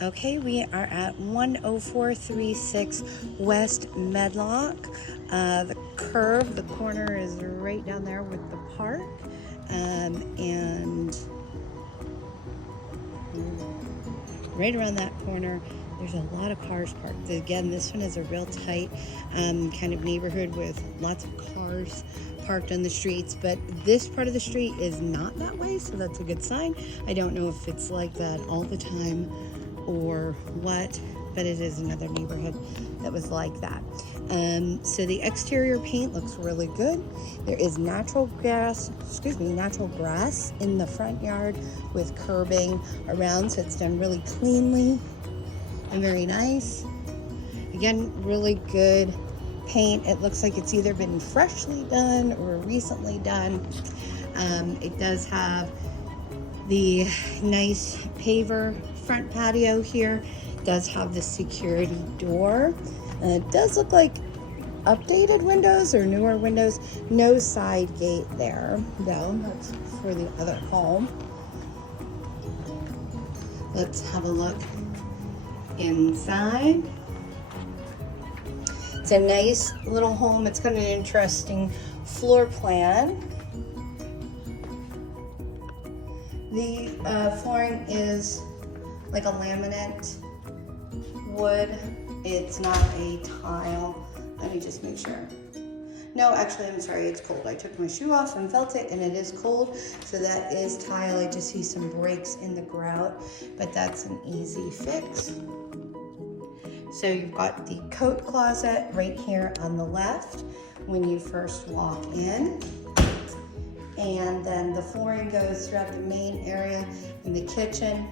Okay, we are at 10436 West Medlock. The curve, the corner is right down there with the park. And right around that corner, there's a lot of cars parked. Again, this one is a real tight kind of neighborhood with lots of cars parked on the streets, but this part of the street is not that way, so that's a good sign. I don't know if it's like that all the time or what, but it is another neighborhood that was like that. So the exterior paint looks really good. There is natural grass in the front yard with curbing around, so it's done really cleanly and very nice. Again, really good paint. It looks like it's either been freshly done or recently done. It does have the nice paver front patio here. It does have the security door. It does look like updated windows or newer windows. No side gate there, though. That's for the other home. Let's have a look inside. It's a nice little home. It's got an interesting floor plan. The flooring is like a laminate wood. It's not a tile. Let me just make sure. No, actually, I'm sorry, it's cold. I took my shoe off and felt it, and it is cold. So that is tile. I just see some breaks in the grout, but that's an easy fix. So you've got the coat closet right here on the left when you first walk in. And then the flooring goes throughout the main area in the kitchen.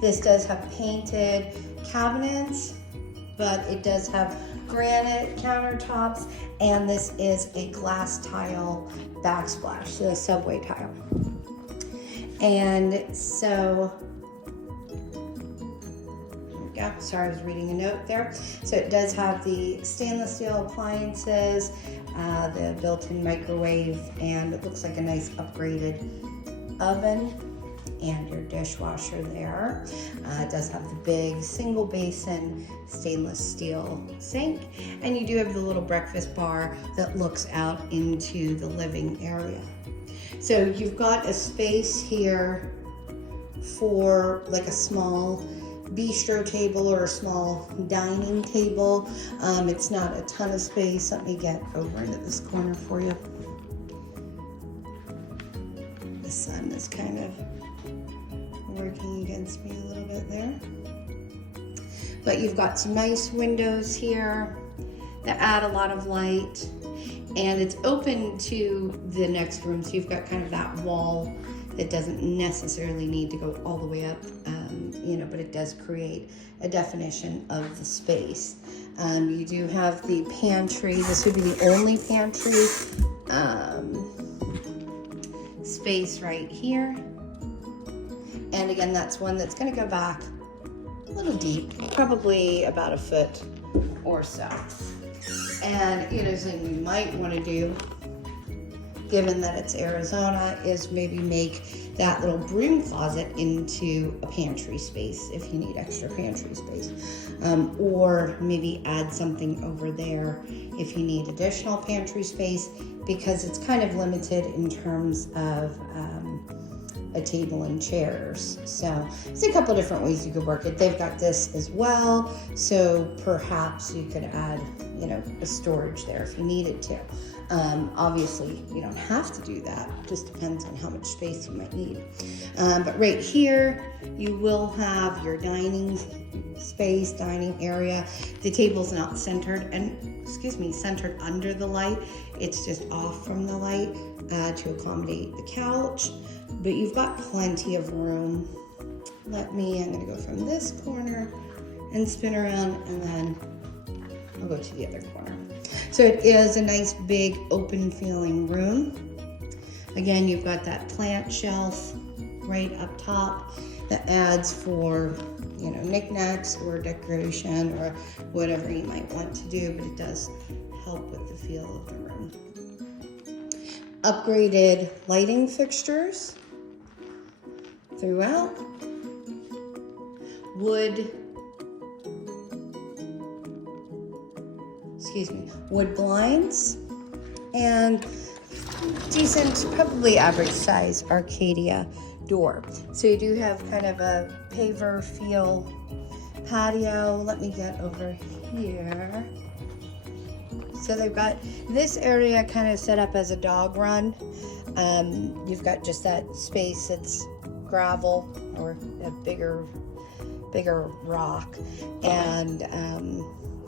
This does have painted cabinets, but it does have granite countertops, and this is a glass tile backsplash, so a subway tile. And so, yeah, sorry, I was reading a note there. So it does have the stainless steel appliances, the built-in microwave, and it looks like a nice upgraded oven, and your dishwasher there. It does have the big single basin stainless steel sink, and you do have the little breakfast bar that looks out into the living area. So you've got a space here for like a small bistro table or a small dining table. It's not a ton of space. Let me get over into this corner for you. The sun is kind of working against me a little bit there. But you've got some nice windows here that add a lot of light, and it's open to the next room, so you've got kind of that wall that doesn't necessarily need to go all the way up, but it does create a definition of the space. You do have the pantry. This would be the only pantry space right here. And again, that's one that's going to go back a little deep, probably about a foot or so. And, something we might want to do, given that it's Arizona, is maybe make that little broom closet into a pantry space if you need extra pantry space. Or maybe add something over there if you need additional pantry space, because it's kind of limited in terms of a table and chairs. So there's a couple different ways you could work it. They've got this as well, so perhaps you could add, a storage there if you needed to. Obviously, you don't have to do that. It just depends on how much space you might need. But right here, you will have your dining space, dining area. The table's not centered under the light. It's just off from the light to accommodate the couch. But you've got plenty of room. I'm gonna go from this corner and spin around, and then I'll go to the other corner. So it is a nice big open feeling room. Again, you've got that plant shelf right up top that adds for, knickknacks or decoration or whatever you might want to do, but it does help with the feel of the room. Upgraded lighting fixtures throughout. wood blinds, and decent, probably average size Arcadia door. So you do have kind of a paver feel patio. Let me get over here. So they've got this area kind of set up as a dog run. You've got just that space that's gravel or a bigger rock, and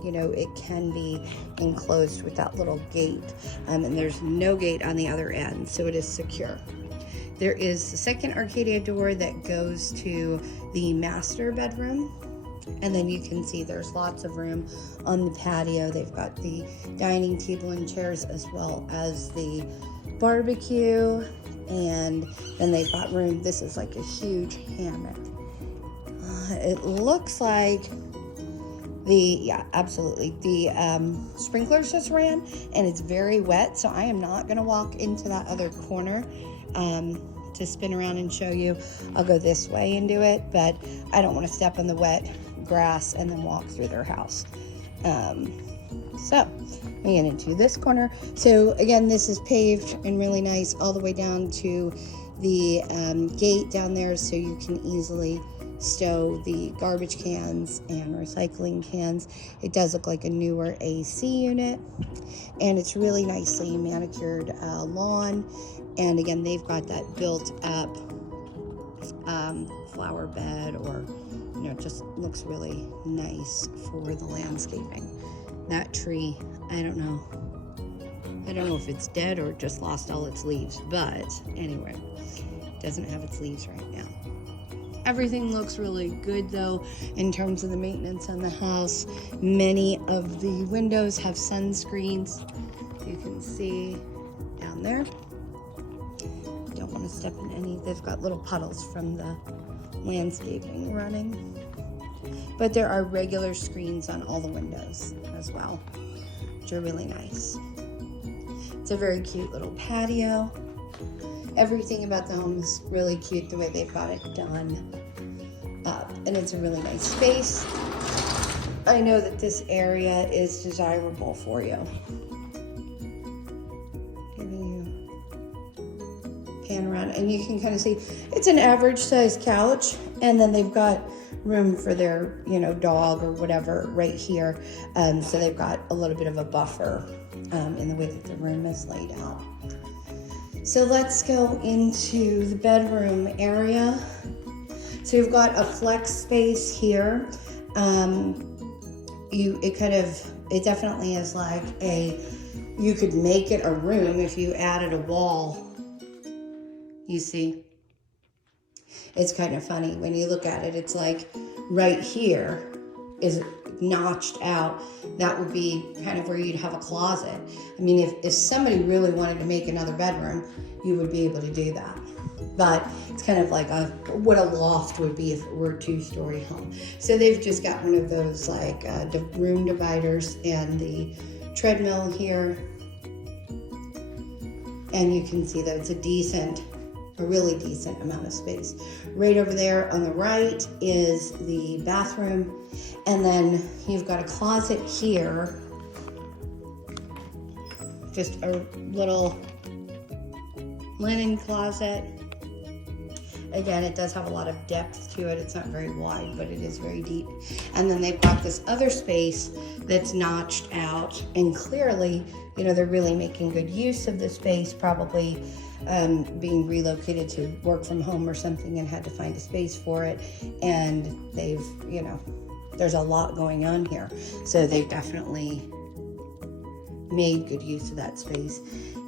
you know, it can be enclosed with that little gate, and there's no gate on the other end, so it is secure. There is the second Arcadia door that goes to the master bedroom, and then you can see there's lots of room on the patio. They've got the dining table and chairs as well as the barbecue, and then they've got room. This is like a huge hammock. It looks like absolutely. The sprinklers just ran and it's very wet, so I am not gonna walk into that other corner to spin around and show you. I'll go this way and do it, but I don't want to step on the wet grass and then walk through their house. So I'm going into this corner. So again, this is paved and really nice all the way down to the gate down there, so you can easily stow the garbage cans and recycling cans. It does look like a newer AC unit, and it's really nicely manicured lawn. And again, they've got that built up flower bed, or you know, just looks really nice for the landscaping. That tree, I don't know if it's dead or just lost all its leaves, but anyway, it doesn't have its leaves right now. Everything looks really good though in terms of the maintenance on the house. Many of the windows have sunscreens. You can see down there. Don't want to step in any. They've got little puddles from the landscaping running. But there are regular screens on all the windows as well, which are really nice. It's a very cute little patio. Everything about the home is really cute the way they've got it done up, and it's a really nice space. I know that this area is desirable for you. Giving you pan around, and you can kind of see it's an average size couch, and then they've got room for their, you know, dog or whatever right here. So they've got a little bit of a buffer in the way that the room is laid out. So let's go into the bedroom area. So you've got a flex space here. It definitely is like you could make it a room if you added a wall. You see? It's kind of funny when you look at it. It's like right here is notched out. That would be kind of where you'd have a closet. I mean, if somebody really wanted to make another bedroom, you would be able to do that. But it's kind of like what a loft would be if it were a two-story home. So they've just got one of those like room dividers and the treadmill here. And you can see that it's a really decent amount of space. Right over there on the right is the bathroom, and then you've got a closet here, just a little linen closet. Again, it does have a lot of depth to it. It's not very wide, but it is very deep. And then they've got this other space that's notched out, and clearly, you know, they're really making good use of the space, probably being relocated to work from home or something and had to find a space for it. And they've, you know, there's a lot going on here. So they've definitely made good use of that space.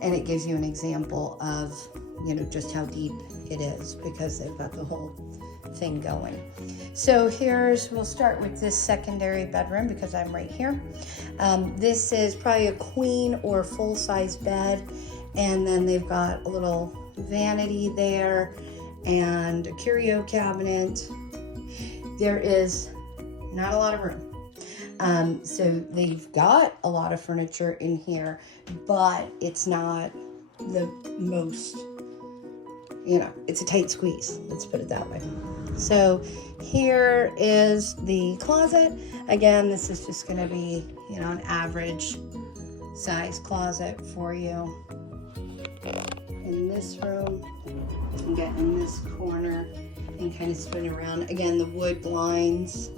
And it gives you an example of, you know, just how deep it is, because they've got the whole thing going. So we'll start with this secondary bedroom because I'm right here. This is probably a queen or full-size bed. And then they've got a little vanity there and a curio cabinet. There is not a lot of room. So they've got a lot of furniture in here, but it's not the most, you know, it's a tight squeeze. Let's put it that way. So here is the closet. Again, this is just going to be, you know, an average size closet for you. In this room, and get in this corner and kind of spin around. Again, the wood blinds.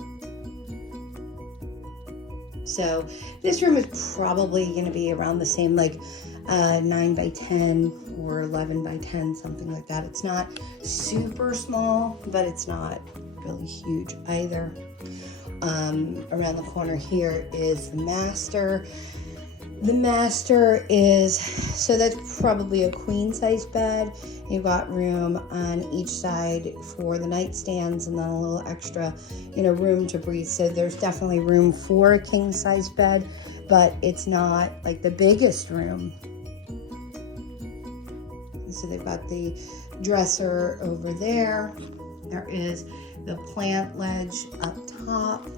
So this room is probably going to be around the same, like 9 by 10 or 11 by 10, something like that. It's not super small, but it's not really huge either. Around the corner here is the master. The master is, so that's probably a queen size bed. You've got room on each side for the nightstands and then a little extra, you know, room to breathe. So there's definitely room for a king size bed, but it's not like the biggest room. So they've got the dresser over there. There is the plant ledge up top.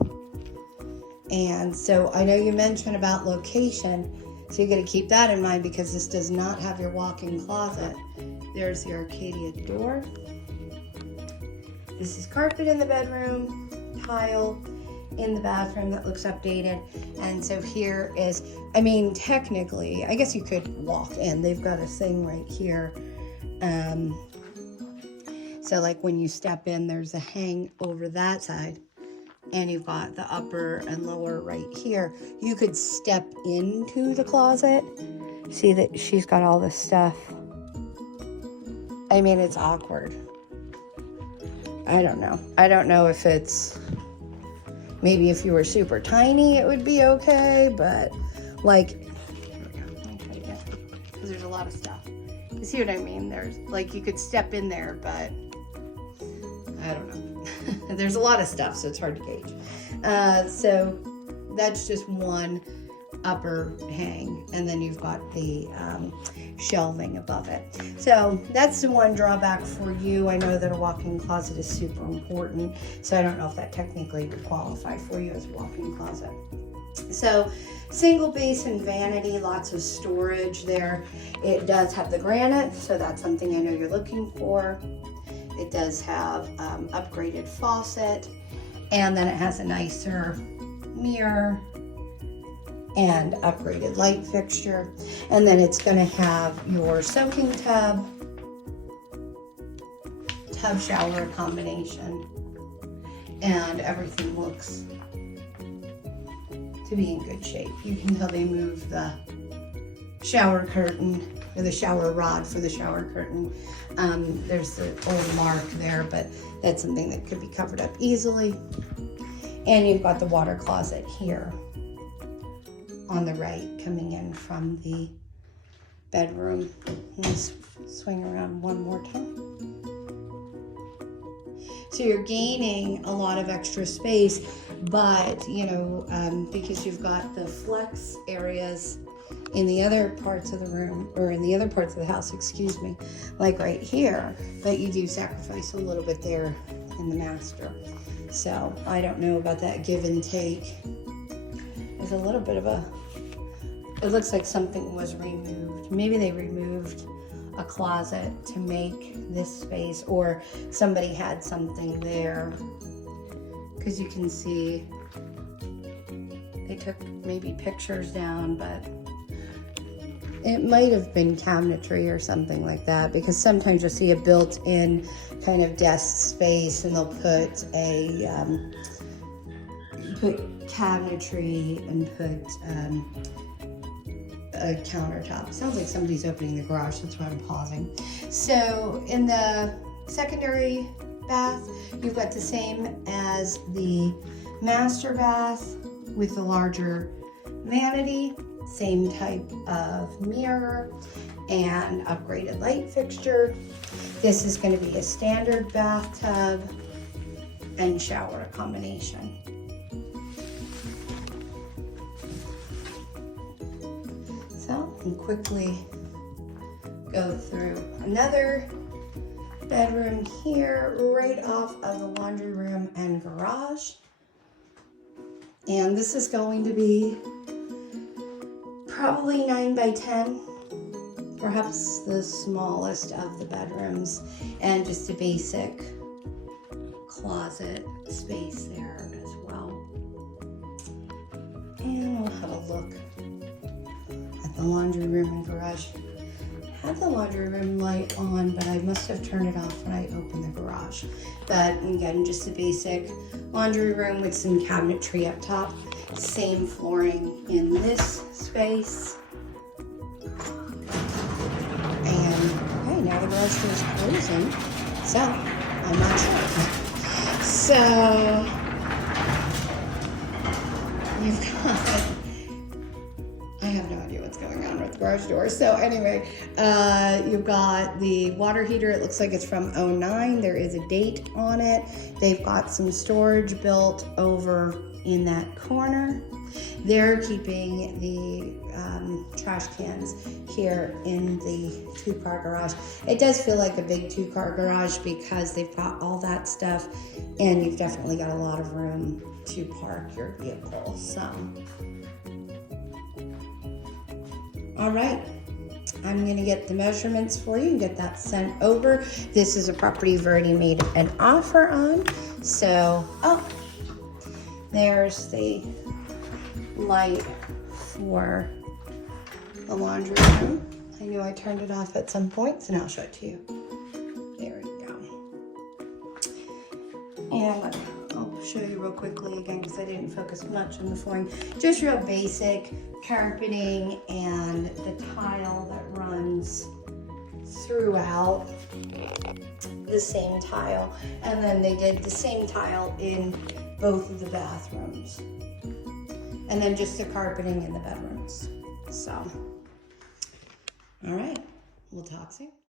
And so I know you mentioned about location, so you got to keep that in mind because this does not have your walk-in closet. There's the Arcadia door. This is carpet in the bedroom, tile in the bathroom that looks updated. And so here is, I mean, technically, I guess you could walk in. They've got a thing right here. So like when you step in, there's a hang over that side. And you've got the upper and lower right here. You could step into the closet. See that she's got all this stuff. I mean, it's awkward. I don't know. I don't know if it's, maybe if you were super tiny, it would be okay, but like, because there's a lot of stuff. You see what I mean? There's, like, you could step in there, but I don't know. There's a lot of stuff, so it's hard to gauge. So that's just one upper hang, and then you've got the shelving above it. So that's the one drawback for you. I know that a walk-in closet is super important, so I don't know if that technically would qualify for you as a walk-in closet. So single basin vanity, lots of storage there. It does have the granite, so that's something I know you're looking for. It does have upgraded faucet, and then it has a nicer mirror and upgraded light fixture. And then it's going to have your soaking tub shower combination, and everything looks to be in good shape. You can tell they moved the shower curtain, or the shower rod for the shower curtain. There's the old mark there, but that's something that could be covered up easily. And you've got the water closet here on the right coming in from the bedroom. Let's swing around one more time. So you're gaining a lot of extra space, but you know, because you've got the flex areas in the other parts of the room, or in the other parts of the house, excuse me, like right here, but you do sacrifice a little bit there in the master. So I don't know about that give and take. There's a little bit of a, it looks like something was removed. Maybe they removed a closet to make this space, or somebody had something there, because you can see they took maybe pictures down, but it might have been cabinetry or something like that, because sometimes you'll see a built-in kind of desk space and they'll put a cabinetry and put a countertop. Sounds like somebody's opening the garage, that's why I'm pausing. So in the secondary bath, you've got the same as the master bath with the larger vanity, same type of mirror and upgraded light fixture. This is going to be a standard bathtub and shower combination. So I'll quickly go through another bedroom here, right off of the laundry room and garage. And this is going to be probably 9 by 10, perhaps the smallest of the bedrooms, and just a basic closet space there as well. And we'll have a look at the laundry room and garage. I had the laundry room light on, but I must have turned it off when I opened the garage. But again, just a basic laundry room with some cabinetry up top. Same flooring in this space. And okay, now the garage door is closing, so I'm not sure. So you've got, I have no idea what's going on with the garage door. So anyway, you've got the water heater. It looks like it's from '09. There is a date on it. They've got some storage built over in that corner. They're keeping the trash cans here in the 2-car garage. It does feel like a big 2-car garage because they've got all that stuff, and you've definitely got a lot of room to park your vehicle. So, all right. I'm gonna get the measurements for you and get that sent over. This is a property you've already made an offer on. So, oh, there's the light for the laundry room. I knew I turned it off at some point, so now I'll show it to you. There we go. And I'll show you real quickly again because I didn't focus much on the flooring. Just real basic carpeting and the tile that runs throughout, the same tile. And then they did the same tile in both of the bathrooms. And then just the carpeting in the bedrooms. So, all right, we'll talk soon.